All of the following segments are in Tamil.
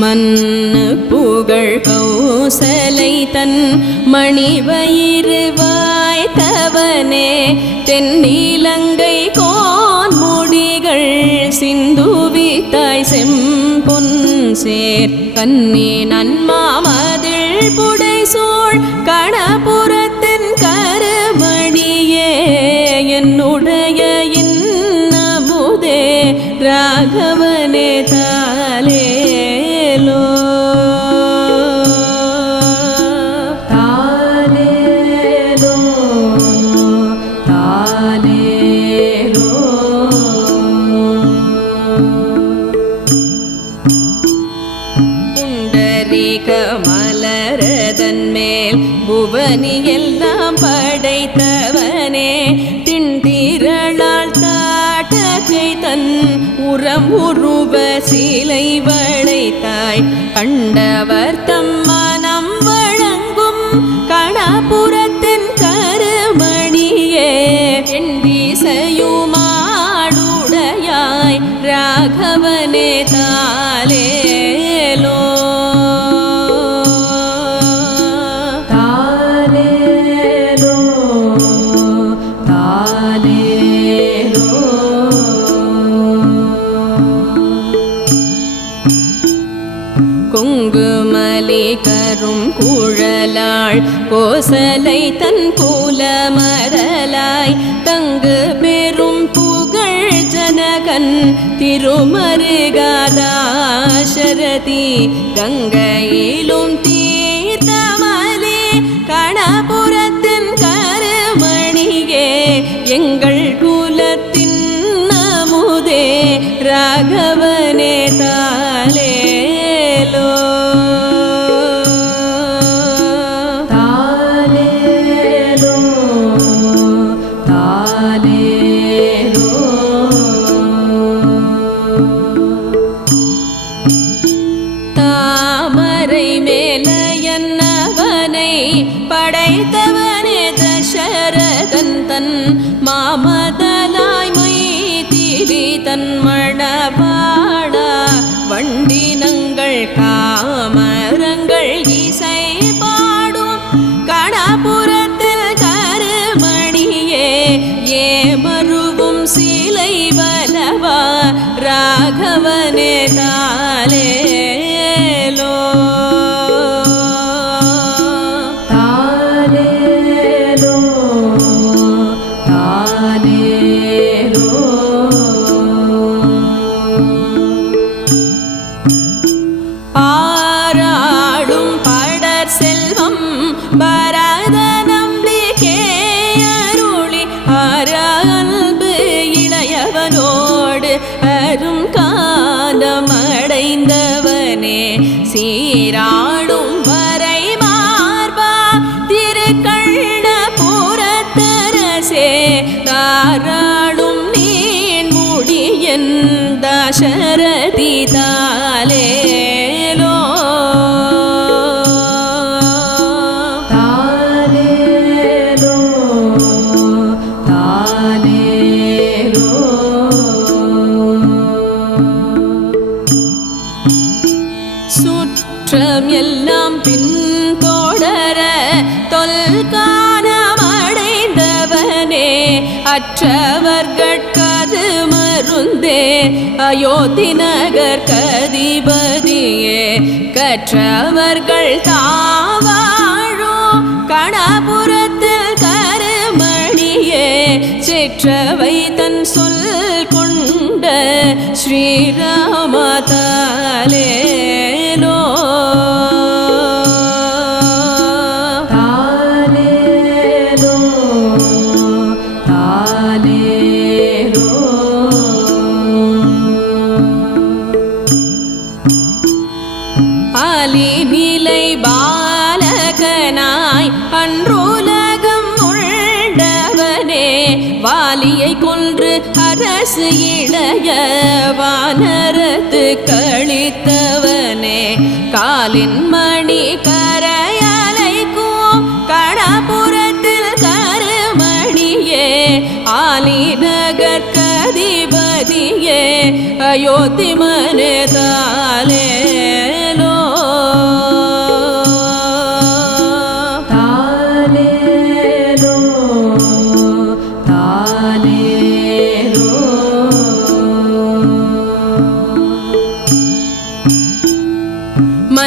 மன்னு புகழ் கௌசலை தன் மணிவயிறு வாய்த்தவனே தென்னிலங்கை கோன்முடிகள் சிந்துவித்தாய் செம்பொன் சேர் கண்ணி நன்மாமதில் புடைசூழ் கணபுரத்தின் கருமணியே என்னுடைய இன்னமுதே ராகவனே தாலேலோ தாலேலோ தாலேலோ புண்டரீக மலரதன் மேல் புவனி எல்லாம் படைத்தவனே திண்டிரளால் தாட்டகை தன் உரம் உருவ சிலை வளைத்தாய் கண்டவர் தம் மனம் வழங்கும் கணபுரத்தின் கருமணியே என் திசையுமாடுடையாய் ராகவனே தாலேலோ தாலேலோ தாலேலோ கொங்குமலி கரும் குழலாள் கோசலை தன் கூலமரலாய் தங்கு பெரும் புகழ் ஜனகன் திருமருகாதாசரதி கங்கையிலும் தீர்த்தமலே கணபுரத்தின் கருமணியே எங்கள் குலத்தின் நமுதே ராகவனே தாலேலோ தாலேலோ தாலேலோ தாமரை மேலையன்னவனை படைத்தவனே தசரதன் தன் மாமதலாய் மைதிலி தன் மணவாடா வண்டினங்கள் காமரங்கள் இசை பாடும் கணபுரத்தில் கருமணியே ஏமருவும் சிலை வலவா ராகவனே தாலேலோ தாலேலோ தாலேலோ பாராடும் படர் செல்வம் பரதநம்பிக்கே அருளி அன்பு இளையவனோடு அரும் காலமடைந்தவனே சீராடும் வரை மார்பா திருக்கண்ணபுரத்தரசே தாராளும் நீன் முடியன் தசரதி தாலேலோ தாலேலோ தாலேலோ சுற்றம் எல்லாம் பின்தொடர தொல்கானமடைந்தவனே அற்றவர்கட்கது மருந்தே அயோத்தி நகர் கதிபதியே கற்றவர்கள் தாவாழோ கணபுரத்தில் கருமணியே சிற்றவை தன் சொல் கொண்ட ஸ்ரீராம தாலேலோ தாலேலோ தாலேலோ ஆலி நிலை பாலகனாய் அன்றுலகம் உண்டவனே வாலியை கொன்று அரசு இளைய வானரத்து கழித்தவனே காலின் மணி கரையலைக்கும் கணபுரத்தில் கருமணியே ஆலி நகர் கதிபதியே அயோத்தி மனே தாலே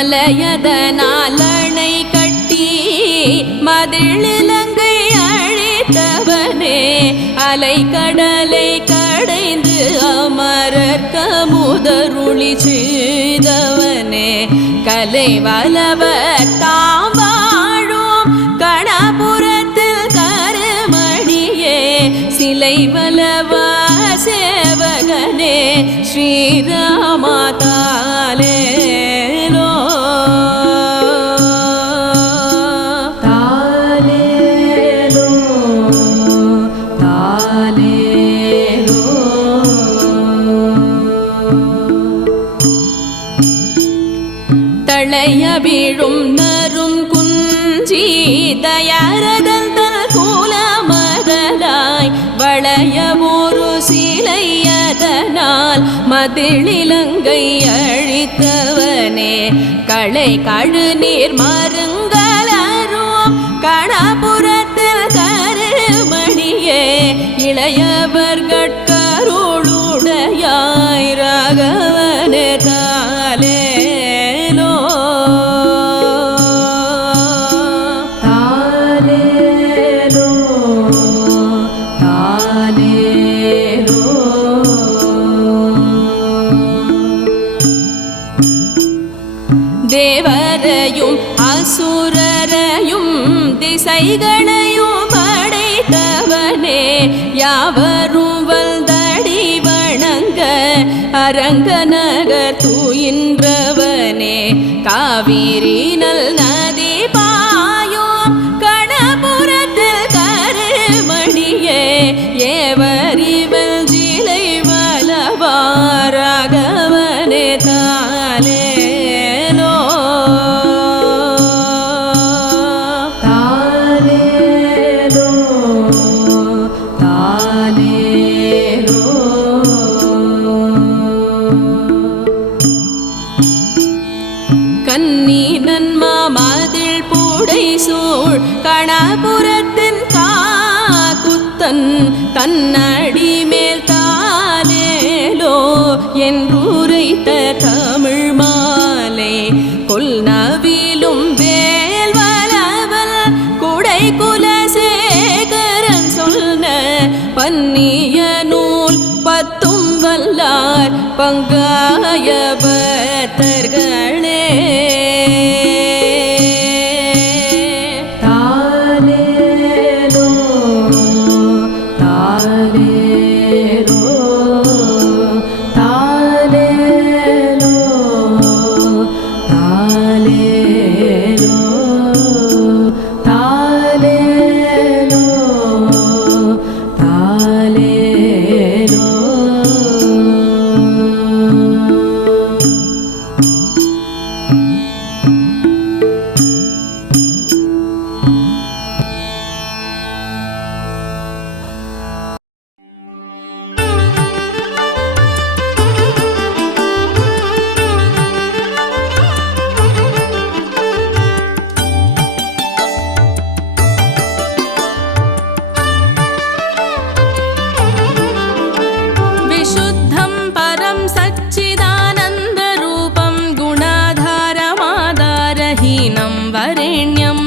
மலையதனாலணை கட்டி மதிழிலங்கை அழித்தவனே அலை கடலை கடைந்து அமரர்க்க முதருளி செய்தவனே கலை வலவர் தாம் வாழும் கணபுரத்தில் கருமணியே சிலை வலவ சேவகனே ஸ்ரீராமா தாலேலோ தாலேலோ தாலேலோ. தளைய விழும் நரும் குஞ்சி தயாரதன் தன் கூலமதலாய் வளைய ஒரு சிலையதனால் மதிழிலங்கை அழித்தவனே களை கழுநீர் மருங்கலரும் கணபுரத்தில் கருமணியே இளையவர் கட்கருளுடையாய் ராகவனே தாலேலோ தாலேலோ தாலேலோ. தேவரையும் அசுரரையும் திசைகளையும் படைத்தவனே யாவரும் வல்தடி வணங்க அரங்கநகர் தூயின்றவனே காவிரி நல் நதி பாயும் கணபுரத்தில் கருமணியே ஏவரிவல் ஜிலை வலவாராகவனே தாலேலோ தாலேலோ தாலேலோ. கன்னி நன்மா மதில் பூடை சூழ் கணபுரத்தின் காக்குத்தன் தன்னடி மேல் தாலேலோ என்றுரைத்த தமிழ் மாலை கொல்நவிலும் வேல் வலவல் குடை குலசேகரன் சொன்ன பன்னிய நூல் பத்தும் வல்லார் பங்காய பத்தர்களே தாலேலோ தாலேலோ தாலேலோ தாலேலோ தாலேலோ தாலேலோ. विशुद्धं परं सच्चिदानन्दरूपं गुणाधारमाधारहीनं वरेण्यम्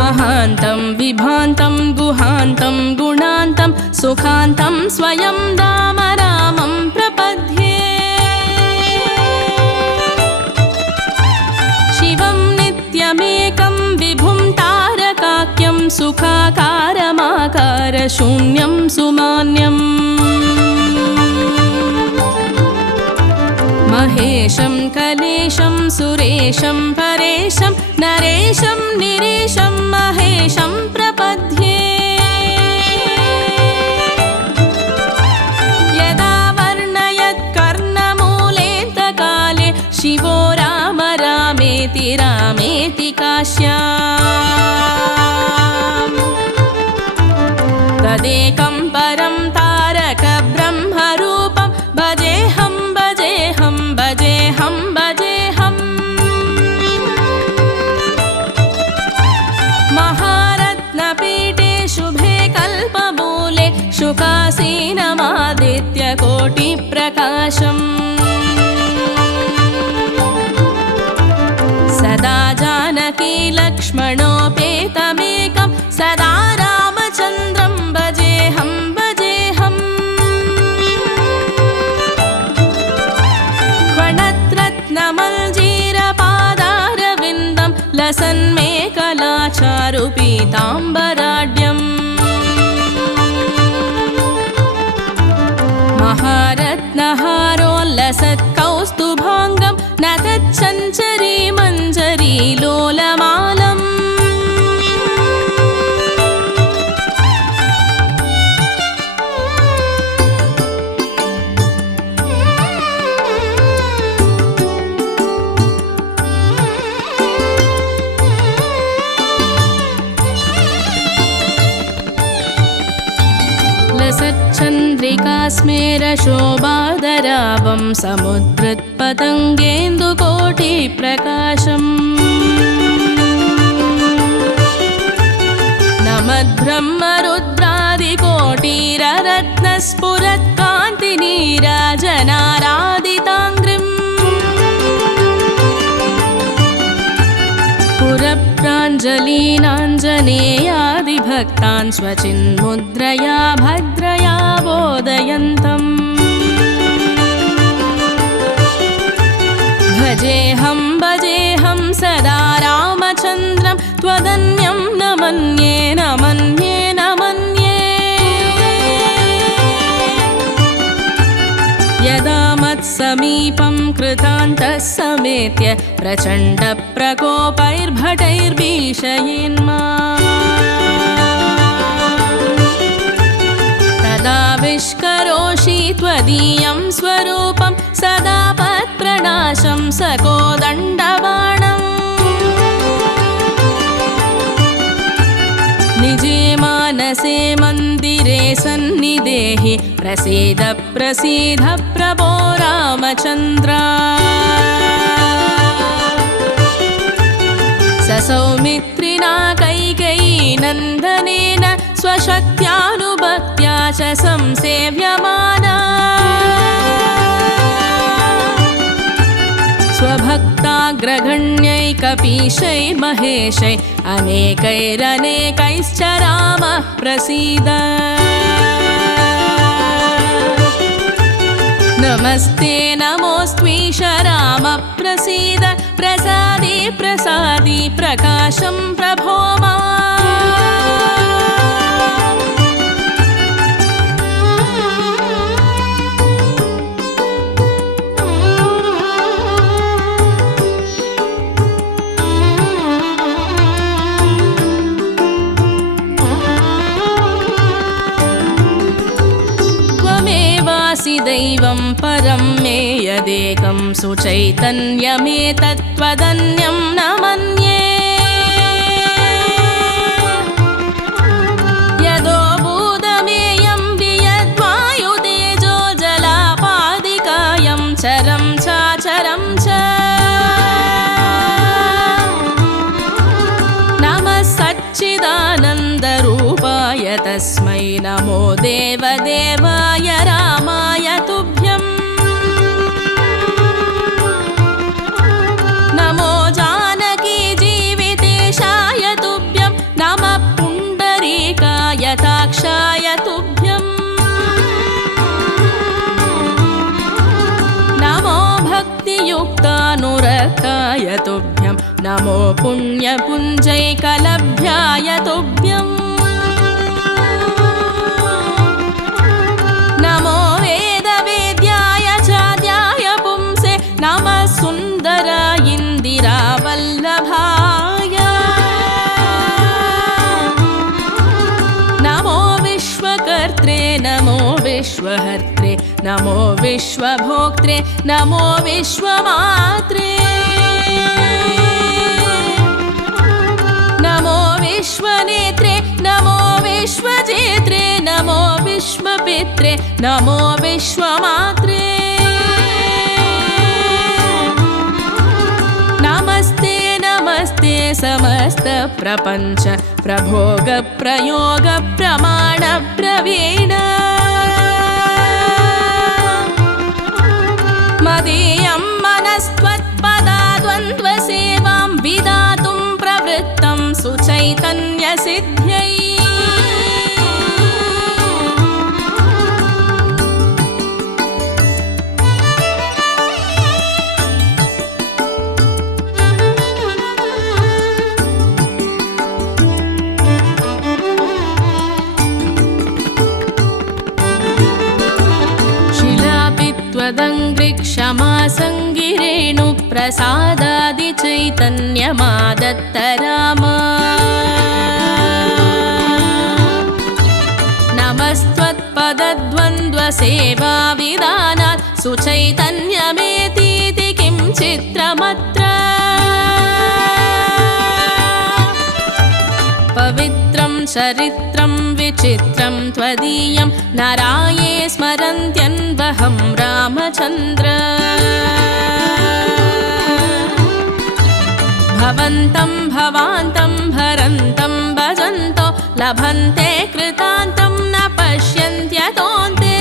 महान्तं विभान्तं गुहान्तं गुणान्तं सुखान्तं स्वयं दाम रामं प्रपद्ये शिवं नित्यमेकं विभुं तारकाख्यं सुखाकारमाकारशून्यं सुमान्यम् महेशं कलेशं सुरेशं परेशं नरेशं निरेशं महेशं प्रपद्ये यदा वर्णयत् कर्णमूलेऽन्तकाले शिवो राम रामेति रामेति काश्याम् तदेकं परं तारक ब्रह्मरूपं भजेऽहं भजेऽहं भजेऽहं भजेऽहम् महारत्नपीठे शुभे कल्पमूले शुकासीनमादित्यकोटिप्रकाशम् पीताम्बराढ्यम् महारत्नहारोल्लसत्कौस्तुभाङ्गं न तच्चञ्चरी मञ्जरी लोलमालम् लसच्चन्द्रिकास्मेरशोभाधराभं समुद्रत्पतङ्गेन्दुकोटिप्रकाशम् नमद्ब्रह्मरुद्रादिकोटिररत्नस्फुरत्कान्तिनीराजनारादिताङ्घ्रिम् पुरप्राञ्जलीनाञ्जनेयादिभक्तान् स्वचिन्मुद्रया भद्रया बोधयन्तम् भजेऽहं सदा रामचन्द्रं त्वदन्यं न मन्ये न मन्ये न मन्ये यदा मत्समीपं कृतान्तः समेत्य प्रचण्डप्रकोपैर्भटैर्भीषयेन्माम् तदा विष्करोषि त्वदीयं स्वरूपं सदा पत्प्रणाशं सकोदण्डबाणम् निजे मानसे मन्दिरे सन्निधेहि प्रसीद प्रसीद प्रभो रामचन्द्र ससौमित्रिणा कैकेयीनन्दनेन स्वशक्त्यानुभक्त्या च संसेव्यमाना स्वभक्ताग्रगण्यैकपीशैर्महेशै अनेकैरनेकैश्च रामः प्रसीद नमस्ते नमोऽस्त्वीश राम प्रसीद प्रसादे प्रसादि प्रकाशं प्रभो मा दैवं परं मे यदेकं सुचैतन्यमेतत्त्वदन्यं न मन्ये यदो भूतमेयं वियद्वायुतेजो जलापादिकायं चरं चाचरं च नमः सच्चिदानन्दरूपाय तस्मै नमो देवदेवाय रामाय तुभ्यम् नमो जानकी जीवितेशाय तुभ्यं नमः पुण्डरीकाय ताक्षाय तुभ्यम् नमो भक्तियुक्तानुरक्ताय तुभ्यं नमो पुण्यपुञ्जैकलभ्याय तुभ्यम् नमो वेदवेद्याय चाद्याय पुंसे नमः सुन्दर इन्दिरावल्लभाय नमो विश्वकर्त्रे नमो विश्वहर्त्रे नमो विश्वभोक्त्रे नमो विश्वमात्रे नमो विश्वनेत्रे नमो विश्वजेत्रे नमो विश्वपित्रे नमो विश्वमात्रे नमस्ते नमस्ते समस्त प्रपञ्च प्रभोग प्रयोग प्रमाण प्रवीण मदीयं मनस्त्वत्पदाद्वन्द्वसेवां विदातुं प्रवृत्तं सुचैतन्यसिद्ध्यै त्वदङ्घ्रिक्षमा सङ्गिरेणु प्रसादादि चैतन्यमादत्त रामा नमस्त्वत्पदद्वन्द्वसेवाविधानात् सुचैतन्यमेतीति किं चित्रमत्र पवित्रं चरित्रं विचित्रं त्वदीयं नराये स्मरन्त्यन्वहं रामचन्द्र भवन्तं भवान्तं भरन्तं भजन्तो लभन्ते कृतान्तं न पश्यन्त्यतोऽन्ते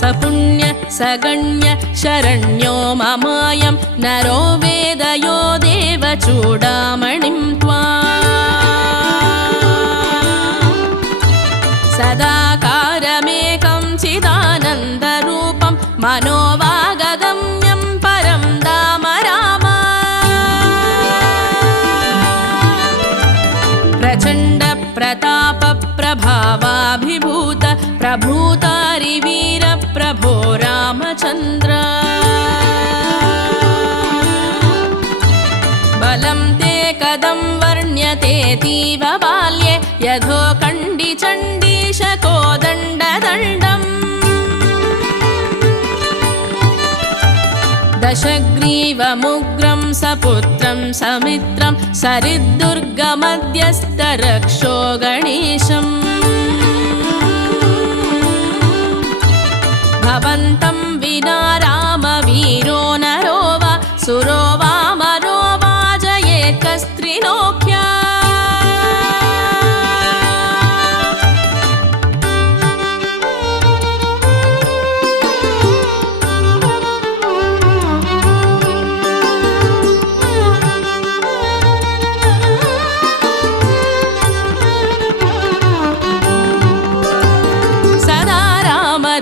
सपुण्य सगण्य शरण्यो ममायं नरो वेदयो देवचूडामणिं त्वाम् सदाकारमेकं चिदानन्दरूपं मनोवागगम्यं परं धाम राम प्रचण्ड प्रताप प्रभावाभिभूत प्रभूतारिवीर प्रभो रामचन्द्र बलं ते कदं वर्ण्यतेऽतीव बाल्ये यथोकण्डिचण्डीशकोदण्डदण्डम् दशग्रीवमुग्रं सपुत्रं समित्रं सरिद्दुर्गमध्यस्तरक्षो गणेशम् भवन्तं विना रामवीरो नरो वा सुरो वा मरो वा जयेत् कस्त्रिलोक्या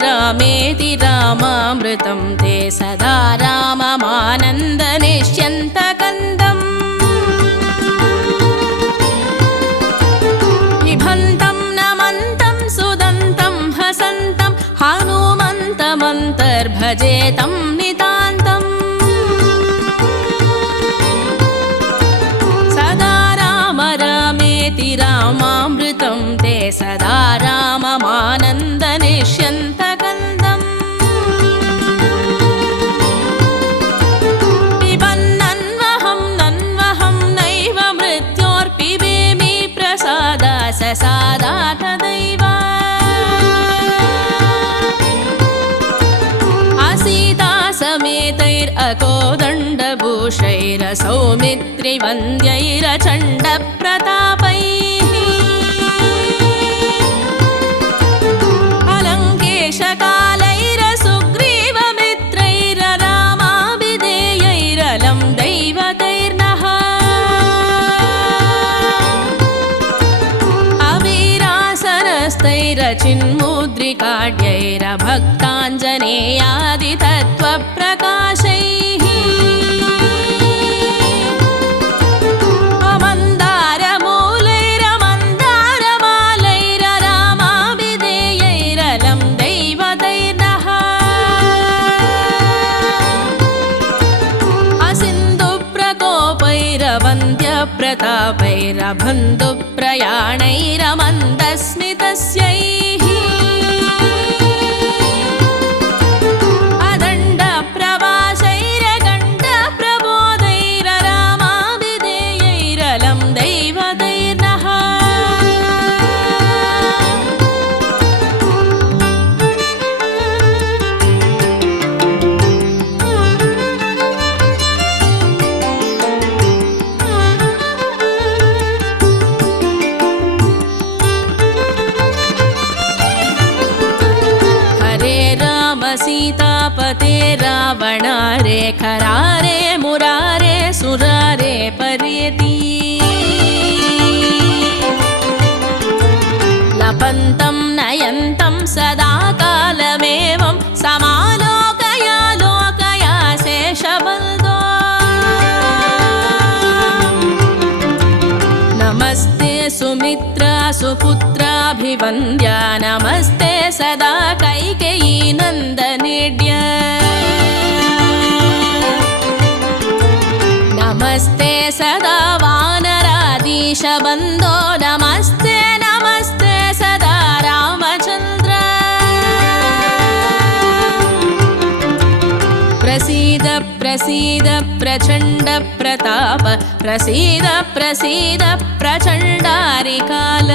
रामेति रामामृतं ते सदा राममानन्दनिष्यन्तकन्दम् पिबन्तं नमन्तं सुदन्तं हसन्तं हनुमन्तमन्तर्भजेतं नितान्तम् सदा राम रामेति रामामृतं ते सदा राममानन्दनिष्यन्तकन्दम् पिबन्नन्वहं नन्वहं नैव मृत्योर्पिबेमि प्रसादा ससादा तदैव असीता समेतैरकोदण्डभूषैरसौमित्रिवन्द्यैरचण्डप्रतापैः अलङ्केशकालैरसुग्रीवमित्रैररामाभिधेयैरलं दैवतैर्नः अवीरासनस्तैरचिन्मुद्रिकाढ्यैरभक्ताञ्जनेयादितत्त्वप्रकाशैः अमन्दारमूलैरमन्दारमालैररामाभिधेयैरलं दैवतैर्नः असिन्धुप्रकोपैरवन्द्यप्रतापैरबन्धुप्रयाणैरमन्दस्मितस्यैः अदण्डप्रवासैरगण्डप्रबोधैररामाभिधेयैरलं दैवतैर्नः सीतापते रावणारे खरारे मुरारे सुरारे पर्येति लपन्तं नयन्तं सदा कालमेवं समालोकया लोकया शेषबल्दो नमस्ते सुमित्रा सुपुत्राभिवन्द्या नमस्ते सदा कैकेयी नन्दनेड्य नमस्ते सदा वानराधीशबन्धो नमस्ते नमस्ते सदा रामचन्द्र प्रसीद प्रसीद प्रचण्ड प्रताप प्रसीद प्रसीद प्रचण्डारिकाल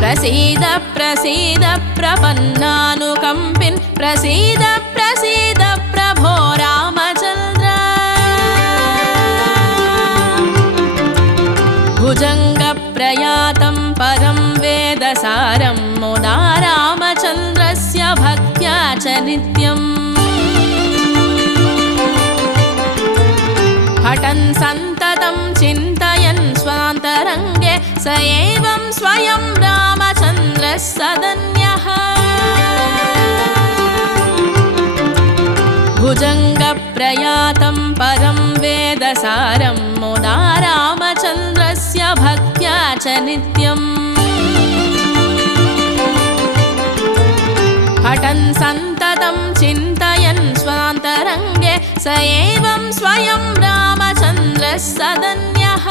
प्रसीद प्रसीद प्रपन्नानुकम्पिन् प्रसीद प्रसीद प्रभो रामचन्द्र भुजङ्गप्रयातं परं वेदसारं मुदा रामचन्द्रस्य भक्त्या च नित्यम् पठन् सन्ततं चिन्तयन् स्वान्तरङ्गे स एवं स्वयं रामचन्द्रः सदन्यः भुजङ्गप्रयातं परं वेदसारं मुदा रामचन्द्रस्य भक्त्या च नित्यम् पठन् सन्ततं चिन्तयन् स्वान्तरङ्गे स एवं स्वयं रामचन्द्रः सदन्यः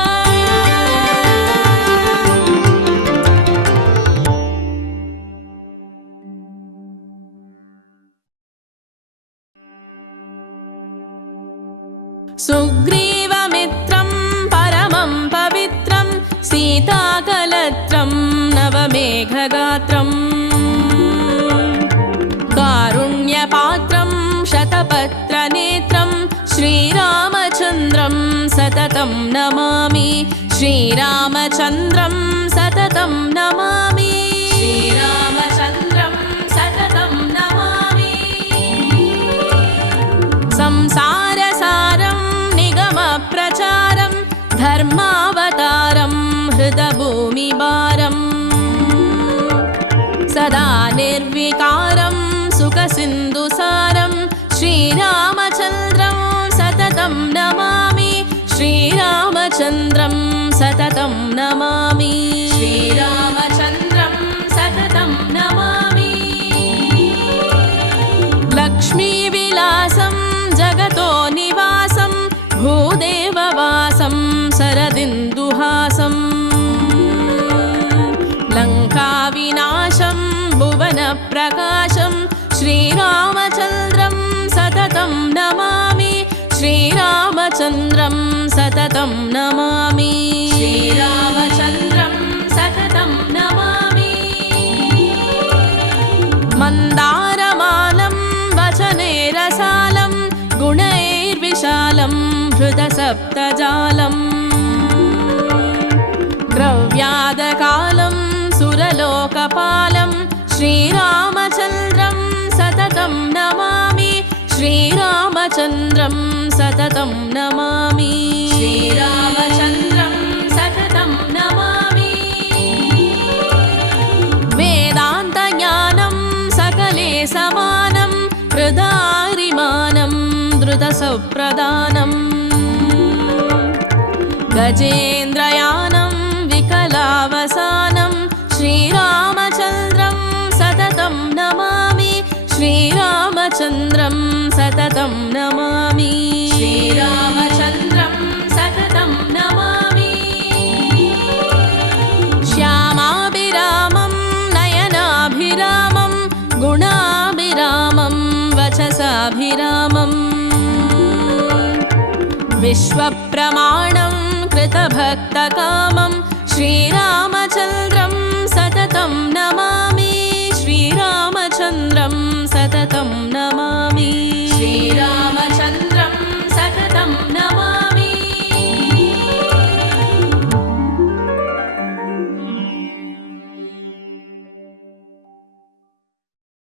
सुग्रीवमित्रं परमं पवित्रं सीताकलत्रं नवमेघगात्रं कारुण्यपात्रं शतपत्रनेत्रं श्रीरामचन्द्रं सततं नमामि श्रीरामचन्द्रं सततं नमामि श्रीरामचन्द्रं सततं नमामि संसारसारं निगमप्रचारं धर्मावतारं हृदभूमिभारं सदा निर्विकारं सुखसिन्धुसारं श्रीरामचन्द्रं सततं नमामि श्रीरामचन्द्रं सततं नमामि श्रीरामचन्द्रं सततं नमामि लक्ष्मीविलासं जगतो निवासं भूदेववासं शरदिन्दुहासं लङ्काविनाशं भुवनप्रकाशं श्रीरामचन्द्रं सततं नमामि श्रीरामचन्द्रं सततं नमामि श्रीरामचन्द्रं सततं नमामि मन्दारमालं वचने रसालं गुणैर्विशालं हृदसप्तजालं ग्रव्यादकालं सुरलोकपालं श्रीरामचन्द्रं सततं नमामि श्रीरामचन्द्रं सततं नमामि श्रीरामचन्द्रं सततं नमामि वेदान्तज्ञानं सकले समानं हृदारिमानं धृतसप्रदानं गजेन्द्रयानं विकलावसानं श्रीरामचन्द्रं सततं नमामि श्रीरामचन्द्रं सततं नमामि श्रीरामचन्द्रं सततं नमामि श्यामाभिरामं नयनाभिरामं गुणाभिरामं वचसाभिरामं विश्वप्रमाणं कृतभक्तकामं श्रीरामचन्द्रं